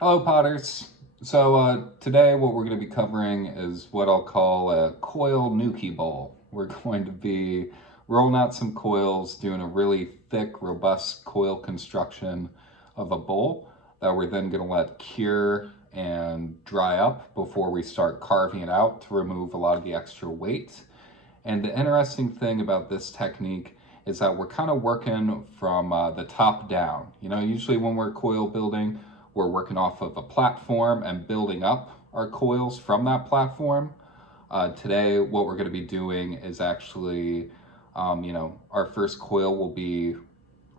Hello, Potters. Today what we're going to be covering is what I'll call a coil nuki bowl. We're going to be rolling out some coils, doing a really thick, robust coil construction of a bowl that we're then going to let cure and dry up before we start carving it out to remove a lot of the extra weight. And the interesting thing about this technique is that we're kind of working from the top down. You know, usually when we're coil building, we're working off of a platform and building up our coils from that platform. Today, what we're going to be doing is actually, our first coil will be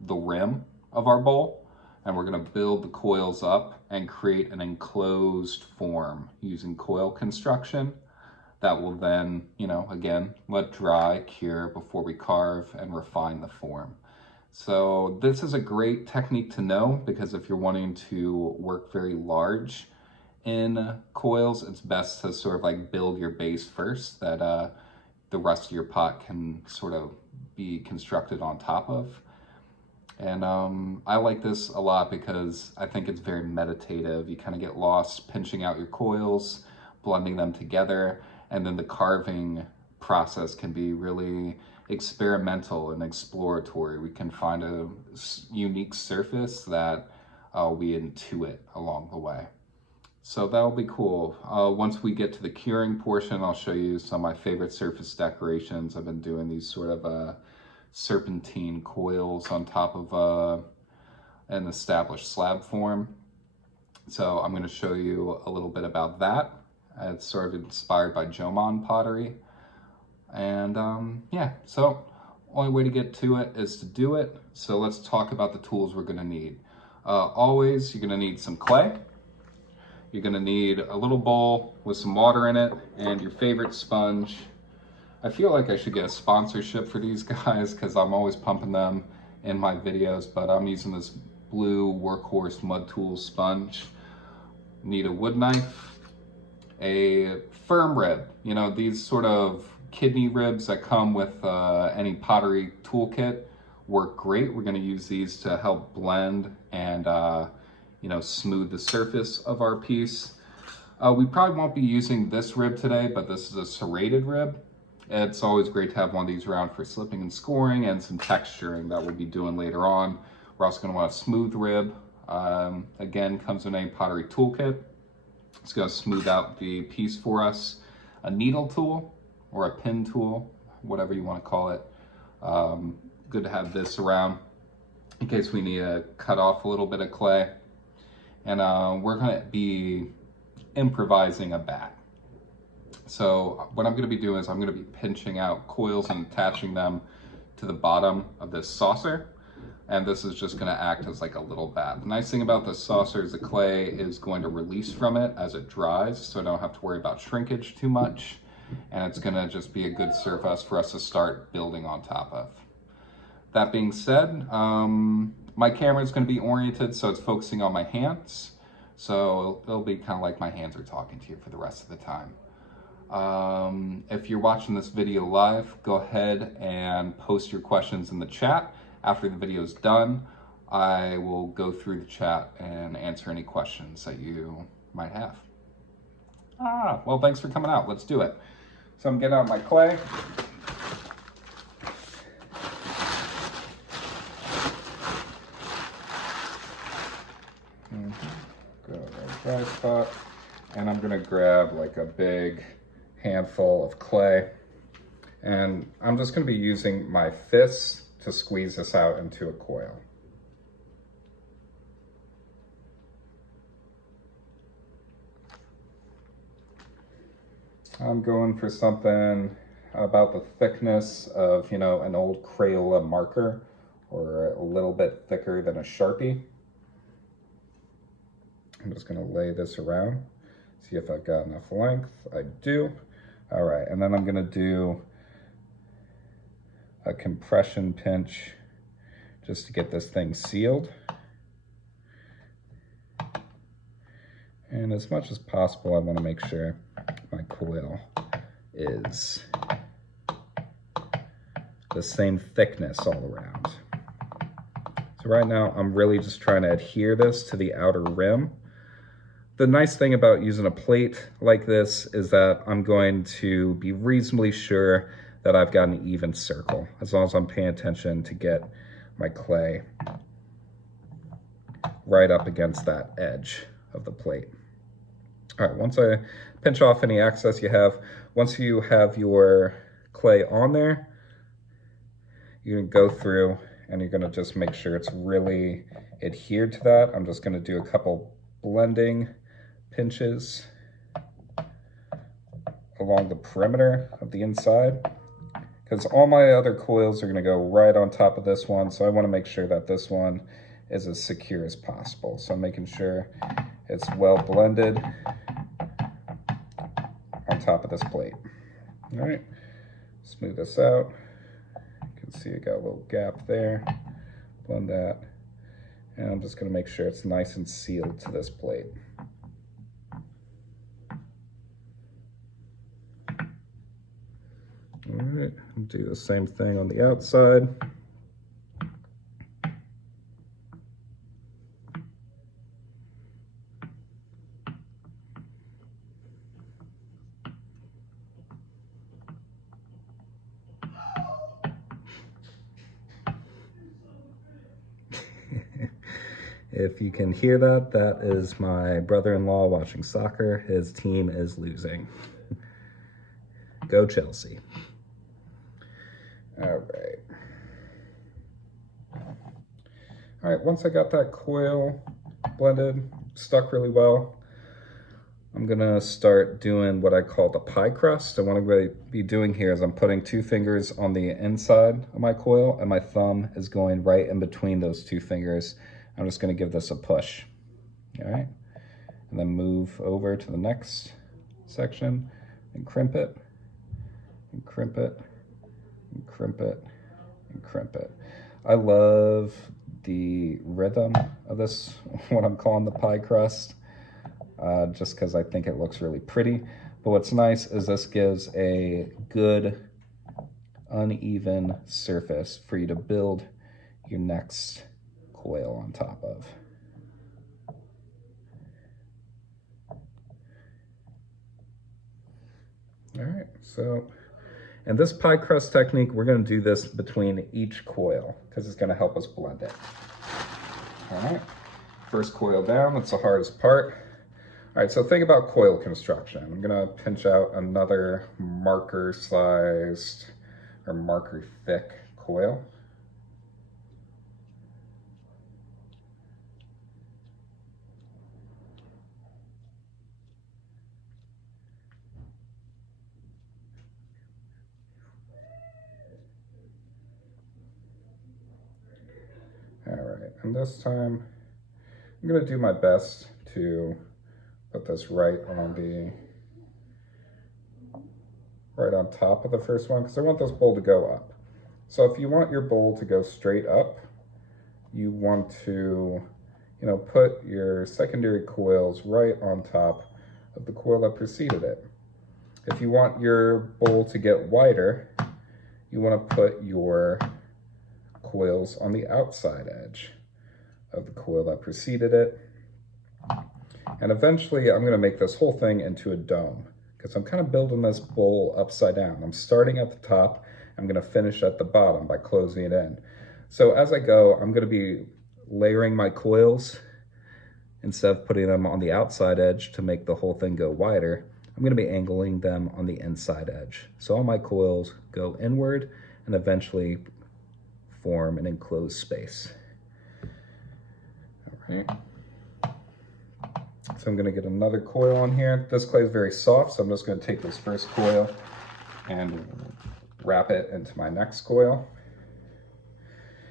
the rim of our bowl, and we're going to build the coils up and create an enclosed form using coil construction that will then, again, let dry, cure before we carve and refine the form. So this is a great technique to know because if you're wanting to work very large in coils, it's best to sort of like build your base first that the rest of your pot can sort of be constructed on top of. And I like this a lot because I think it's very meditative. You kind of get lost pinching out your coils, blending them together, and then the carving process can be really experimental and exploratory. We can find a unique surface that we intuit along the way. So that'll be cool. Once we get to the curing portion, I'll show you some of my favorite surface decorations. I've been doing these sort of serpentine coils on top of an established slab form. So I'm going to show you a little bit about that. It's sort of inspired by Jomon pottery. And yeah, so only way to get to it is to do it. So let's talk about the tools we're going to need. Always, you're going to need some clay. You're going to need a little bowl with some water in it and your favorite sponge. I feel like I should get a sponsorship for these guys because I'm always pumping them in my videos, but I'm using this blue Workhorse Mud Tools sponge. Need a wood knife, a firm rib, you know, these sort of kidney ribs that come with any pottery toolkit work great. We're going to use these to help blend and smooth the surface of our piece. We probably won't be using this rib today, but this is a serrated rib. It's always great to have one of these around for slipping and scoring and some texturing that we'll be doing later on. We're also going to want a smooth rib. Again, comes in a pottery toolkit. It's going to smooth out the piece for us. A needle tool or a pin tool, whatever you want to call it. Good to have this around in case we need to cut off a little bit of clay. And we're going to be improvising a bat. So what I'm going to be doing is I'm going to be pinching out coils and attaching them to the bottom of this saucer. And this is just going to act as like a little bat. The nice thing about this saucer is the clay is going to release from it as it dries, so I don't have to worry about shrinkage too much. And it's going to just be a good surface for us to start building on top of. That being said, my camera is going to be oriented so it's focusing on my hands. So it'll be kind of like my hands are talking to you for the rest of the time. If you're watching this video live, go ahead and post your questions in the chat. After the video is done, I will go through the chat and answer any questions that you might have. Well, thanks for coming out. Let's do it. So I'm getting out my clay. Go to our dry spot. And I'm gonna grab like a big handful of clay. And I'm just gonna be using my fists to squeeze this out into a coil. I'm going for something about the thickness of, an old Crayola marker or a little bit thicker than a Sharpie. I'm just gonna lay this around, see if I've got enough length. I do. All right, and then I'm gonna do a compression pinch just to get this thing sealed. And as much as possible, I want to make sure my coil is the same thickness all around. So right now, I'm really just trying to adhere this to the outer rim the nice thing about using a plate like this is that I'm going to be reasonably sure that I've got an even circle, as long as I'm paying attention to get my clay right up against that edge of the plate. All right, once I pinch off any excess you have, once you have your clay on there, you're gonna go through and you're gonna just make sure it's really adhered to that. I'm just gonna do a couple blending pinches along the perimeter of the inside, because all my other coils are gonna go right on top of this one, so I wanna make sure that this one is as secure as possible. So I'm making sure it's well blended on top of this plate. All right, smooth this out. You can see it got a little gap there. Blend that. And I'm just gonna make sure it's nice and sealed to this plate. All right, do the same thing on the outside. If you can hear that, that is my brother-in-law watching soccer. His team is losing. Go Chelsea. All right. All right, once I got that coil blended, stuck really well, I'm gonna start doing what I call the pie crust. And what I'm gonna be doing here is I'm putting 2 fingers on the inside of my coil and my thumb is going right in between those 2 fingers. I'm just gonna give this a push, all right? And then move over to the next section and crimp it, and crimp it, and crimp it, and crimp it. I love the rhythm of this, what I'm calling the pie crust, just because I think it looks really pretty. But what's nice is this gives a good uneven surface for you to build your next coil on top of. All right, so, and this pie crust technique, we're gonna do this between each coil because it's gonna help us blend it. All right, first coil down, that's the hardest part. All right, so think about coil construction. I'm gonna pinch out another marker sized or marker thick coil. All right, and this time I'm gonna do my best to put this right on top of the first one, because I want this bowl to go up. So if you want your bowl to go straight up, you want to, put your secondary coils right on top of the coil that preceded it. If you want your bowl to get wider, you want to put your coils on the outside edge of the coil that preceded it. And eventually I'm going to make this whole thing into a dome, because I'm kind of building this bowl upside down. I'm starting at the top, I'm going to finish at the bottom by closing it in. So as I go, I'm going to be layering my coils. Instead of putting them on the outside edge to make the whole thing go wider, I'm going to be angling them on the inside edge. So all my coils go inward and eventually form an enclosed space. All right. So I'm going to get another coil on here. This clay is very soft, so I'm just going to take this first coil and wrap it into my next coil.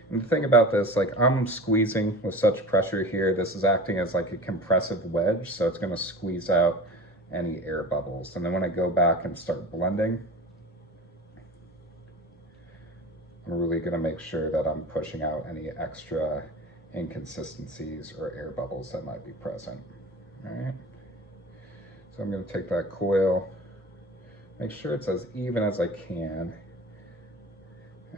And the thing about this, like, I'm squeezing with such pressure here, this is acting as like a compressive wedge, so it's going to squeeze out any air bubbles. And then when I go back and start blending, I'm really going to make sure that I'm pushing out any extra inconsistencies or air bubbles that might be present. All right. So I'm going to take that coil, make sure it's as even as I can,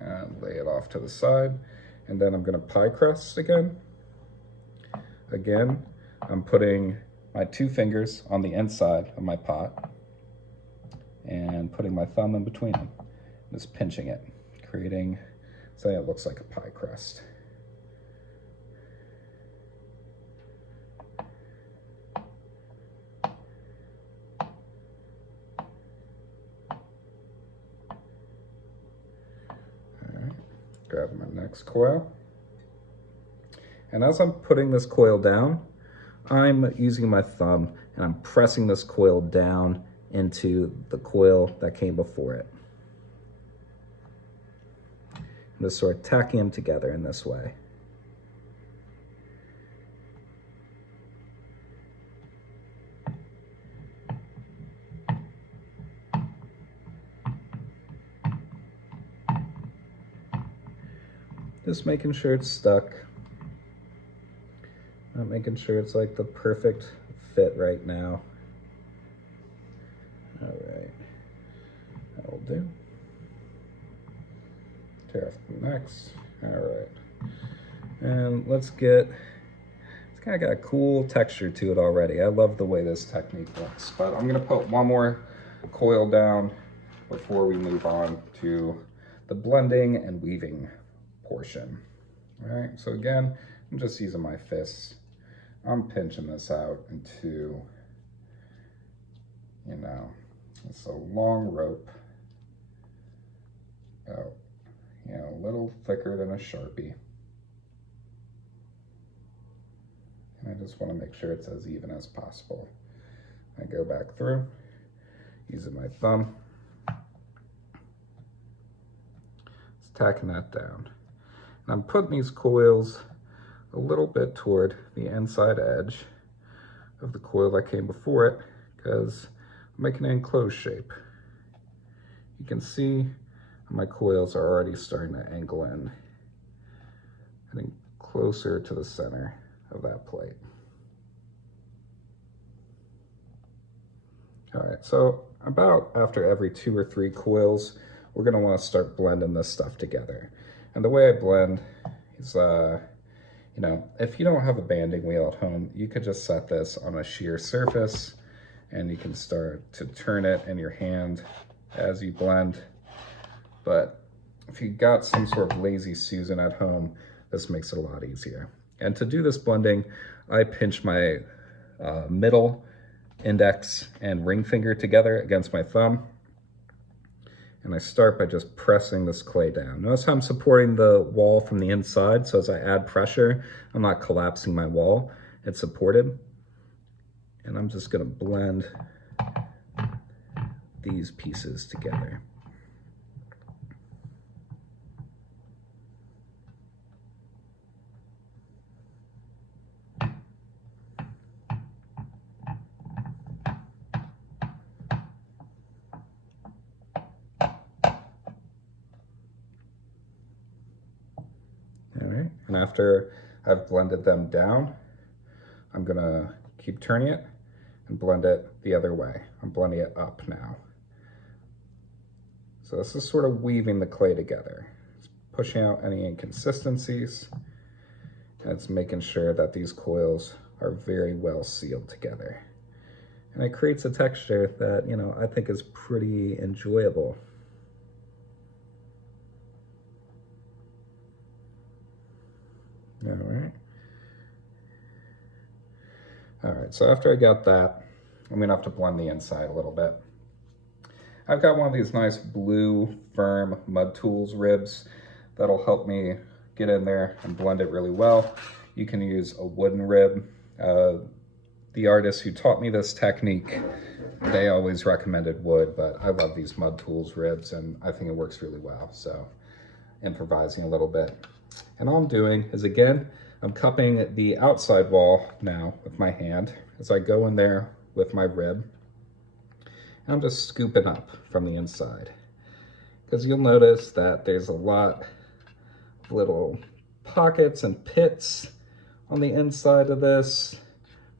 and lay it off to the side. And then I'm going to pie crust again. Again, I'm putting my 2 fingers on the inside of my pot and putting my thumb in between them, just pinching it, creating something that looks like a pie crust. Grab my next coil. And as I'm putting this coil down, I'm using my thumb and I'm pressing this coil down into the coil that came before it. I'm just sort of tacking them together in this way. Just making sure it's stuck. Not making sure it's like the perfect fit right now. All right, that'll do. Tear off the next. All right, and it's kind of got a cool texture to it already. I love the way this technique looks, but I'm gonna put one more coil down before we move on to the blending and weaving portion. All right, so again, I'm just using my fists. I'm pinching this out into, you know, it's a long rope, about, you know, a little thicker than a Sharpie. And I just want to make sure it's as even as possible. I go back through, using my thumb, just tacking that down. And I'm putting these coils a little bit toward the inside edge of the coil that came before it, because I'm making an enclosed shape. You can see my coils are already starting to angle in, getting closer to the center of that plate. All right, so about after every 2 or 3 coils, we're gonna wanna start blending this stuff together. And the way I blend is, you know, if you don't have a banding wheel at home, you could just set this on a sheer surface and you can start to turn it in your hand as you blend. But if you got some sort of lazy Susan at home, this makes it a lot easier. And to do this blending, I pinch my middle, index, and ring finger together against my thumb. And I start by just pressing this clay down. Notice how I'm supporting the wall from the inside, so as I add pressure, I'm not collapsing my wall, it's supported. And I'm just gonna blend these pieces together. And after I've blended them down, I'm gonna keep turning it and blend it the other way. I'm blending it up now. So this is sort of weaving the clay together. It's pushing out any inconsistencies, and it's making sure that these coils are very well sealed together. And it creates a texture that, you know, I think is pretty enjoyable. All right, so after I got that, I'm gonna have to blend the inside a little bit. I've got one of these nice blue, firm mud tools ribs that'll help me get in there and blend it really well. You can use a wooden rib. The artists who taught me this technique, they always recommended wood, but I love these mud tools ribs and I think it works really well, so improvising a little bit. And all I'm doing is, again, I'm cupping the outside wall now with my hand as I go in there with my rib. And I'm just scooping up from the inside. Because you'll notice that there's a lot of little pockets and pits on the inside of this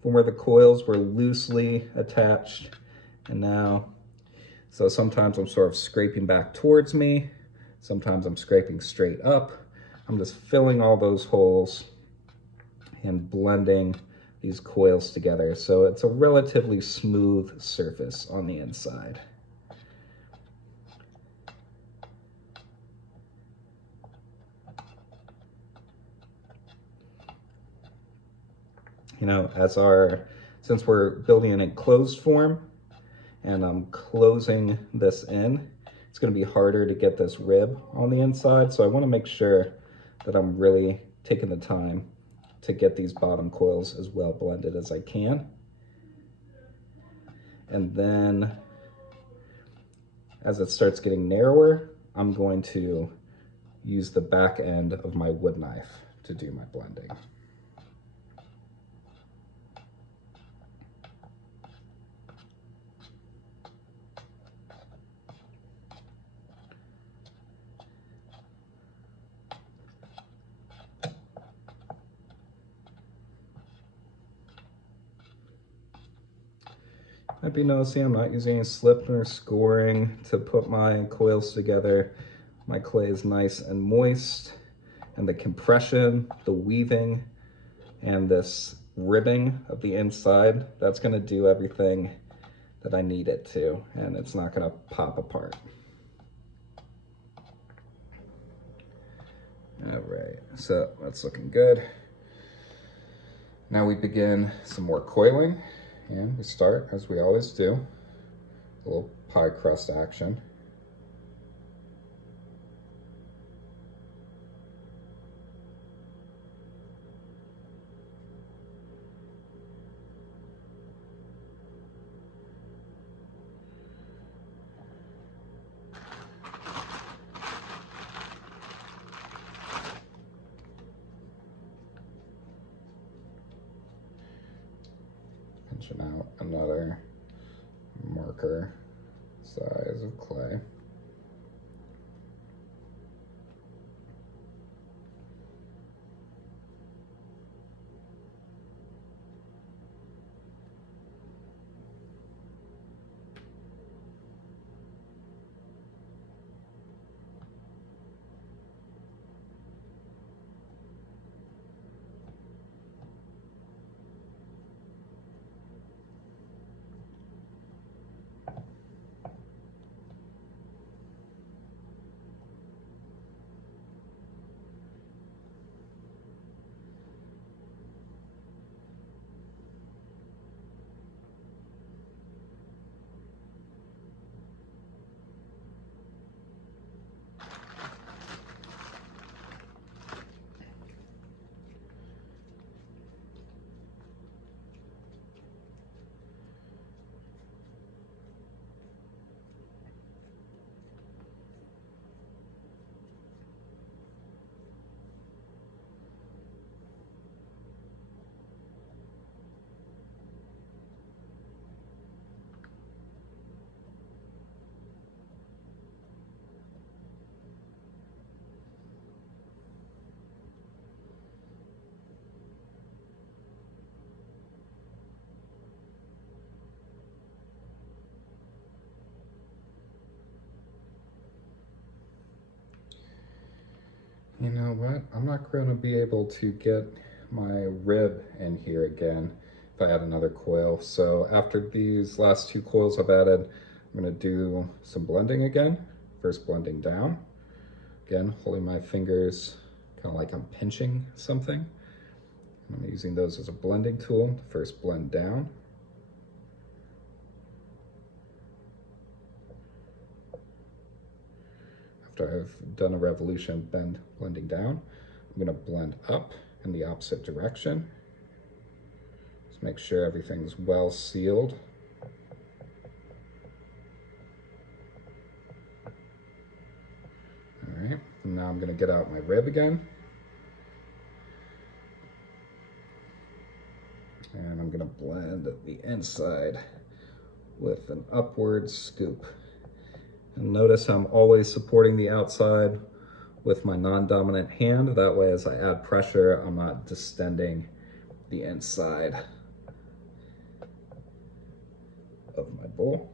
from where the coils were loosely attached. And now, so sometimes I'm sort of scraping back towards me. Sometimes I'm scraping straight up. I'm just filling all those holes and blending these coils together so it's a relatively smooth surface on the inside. You know, since we're building an enclosed form and I'm closing this in, it's going to be harder to get this rib on the inside. So I want to make sure that I'm really taking the time to get these bottom coils as well blended as I can. And then as it starts getting narrower, I'm going to use the back end of my wood knife to do my blending. Might be noticing I'm not using any slip or scoring to put my coils together. My clay is nice and moist, and the compression, the weaving, and this ribbing of the inside, that's gonna do everything that I need it to, and it's not gonna pop apart. All right, so that's looking good. Now we begin some more coiling, and we start, as we always do, a little pie crust action. Pinching out another marker size of clay. You know what? I'm not going to be able to get my rib in here again if I add another coil. So after these last two coils I've added, I'm going to do some blending again. First blending down. Again, holding my fingers kind of like I'm pinching something. I'm using those as a blending tool. First blend down. After I've done a revolution blending down, I'm going to blend up in the opposite direction. Just make sure everything's well sealed. All right, and now I'm going to get out my rib again. And I'm going to blend the inside with an upward scoop. And notice I'm always supporting the outside with my non-dominant hand. That way, as I add pressure, I'm not distending the inside of my bowl.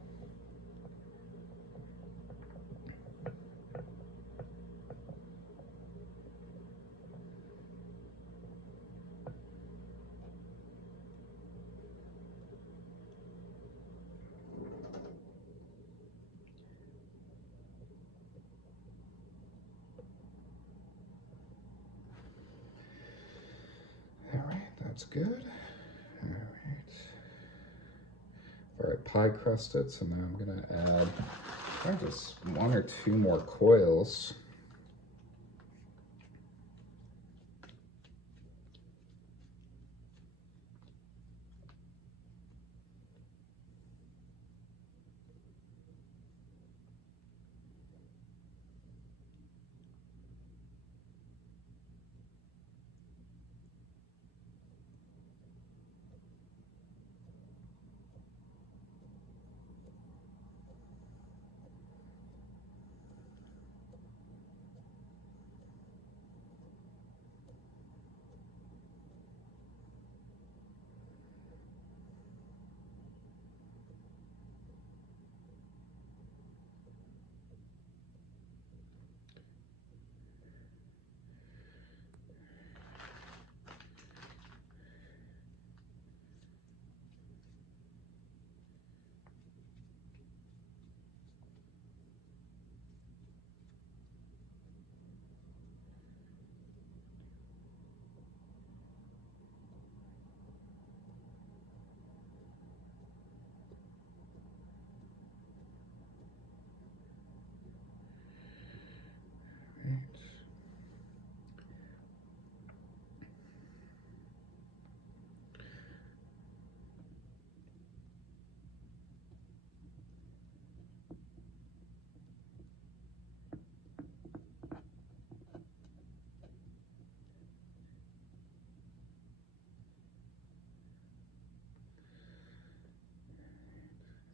That's good. All right. I've already pie crusted, so now I'm gonna add just 1 or 2 more coils.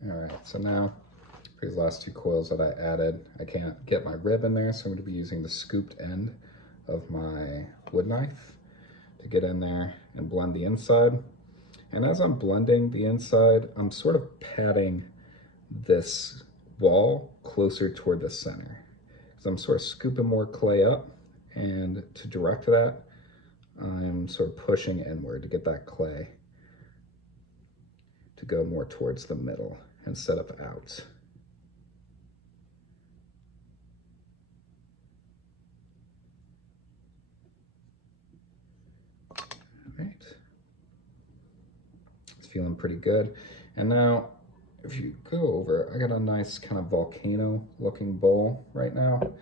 All right, so now for these last 2 coils that I added, I can't get my rib in there, so I'm going to be using the scooped end of my wood knife to get in there and blend the inside. And as I'm blending the inside, I'm sort of patting this wall closer toward the center. So I'm sort of scooping more clay up, and to direct that, I'm sort of pushing inward to get that clay to go more towards the middle instead of out. All right. It's feeling pretty good. And now, if you go over, I got a nice kind of volcano looking bowl right now.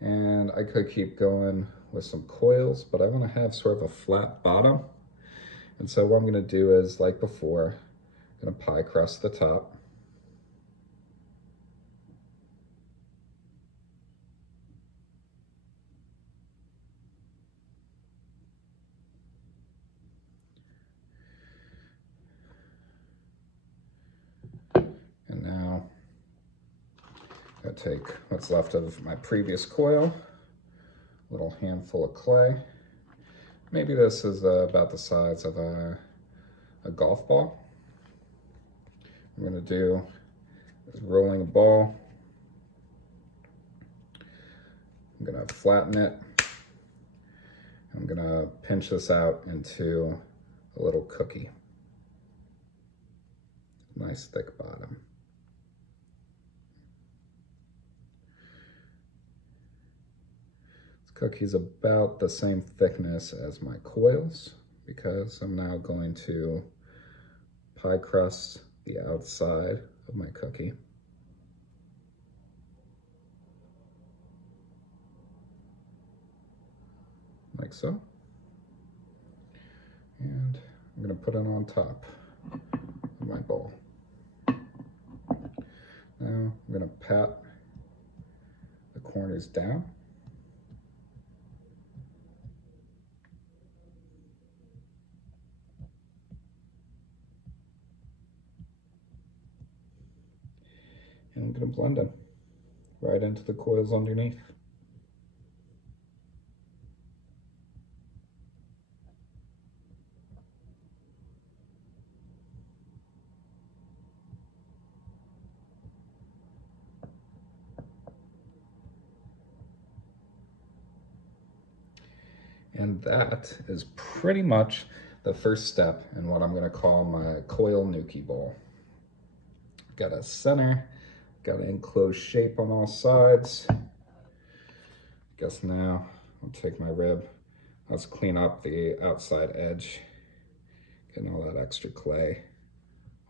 And I could keep going with some coils, but I want to have sort of a flat bottom. And so what I'm going to do is, like before, I'm going to pie crust the top. And now I'm going to take what's left of my previous coil, a little handful of clay. Maybe this is about the size of a golf ball. I'm going to do is rolling a ball. I'm going to flatten it. I'm going to pinch this out into a little cookie. Nice thick bottom. This cookie's about the same thickness as my coils, because I'm now going to pie crust the outside of my cookie. Like so. And I'm going to put it on top of my bowl. Now I'm going to pat the corners down. And I'm going to blend them right into the coils underneath. And that is pretty much the first step in what I'm going to call my coil gnocchi bowl. Got a center, got an enclosed shape on all sides. Guess now I'll take my rib, let's clean up the outside edge Getting all that extra clay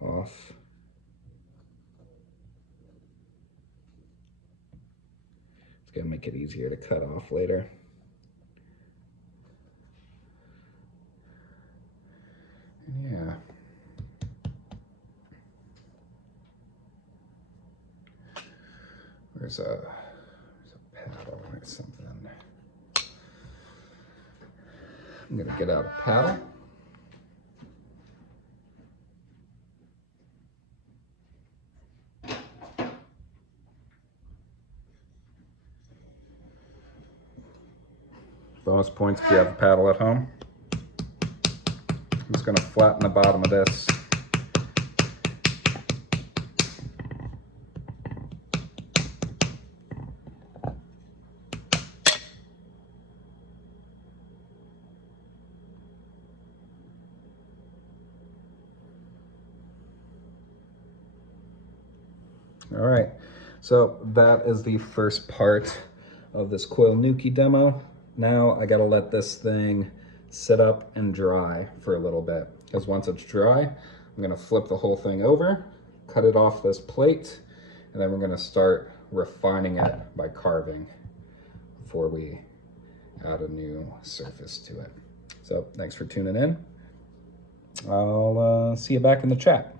off. It's gonna make it easier to cut off later. And yeah. There's a paddle or something. I'm gonna get out a paddle. Bonus points if you have a paddle at home. I'm just gonna flatten the bottom of this. All right, so that is the first part of this Coil Nuki demo. Now I gotta let this thing sit up and dry for a little bit, because once it's dry, I'm gonna flip the whole thing over, cut it off this plate, and then we're gonna start refining it by carving before we add a new surface to it. So thanks for tuning in. I'll see you back in the chat.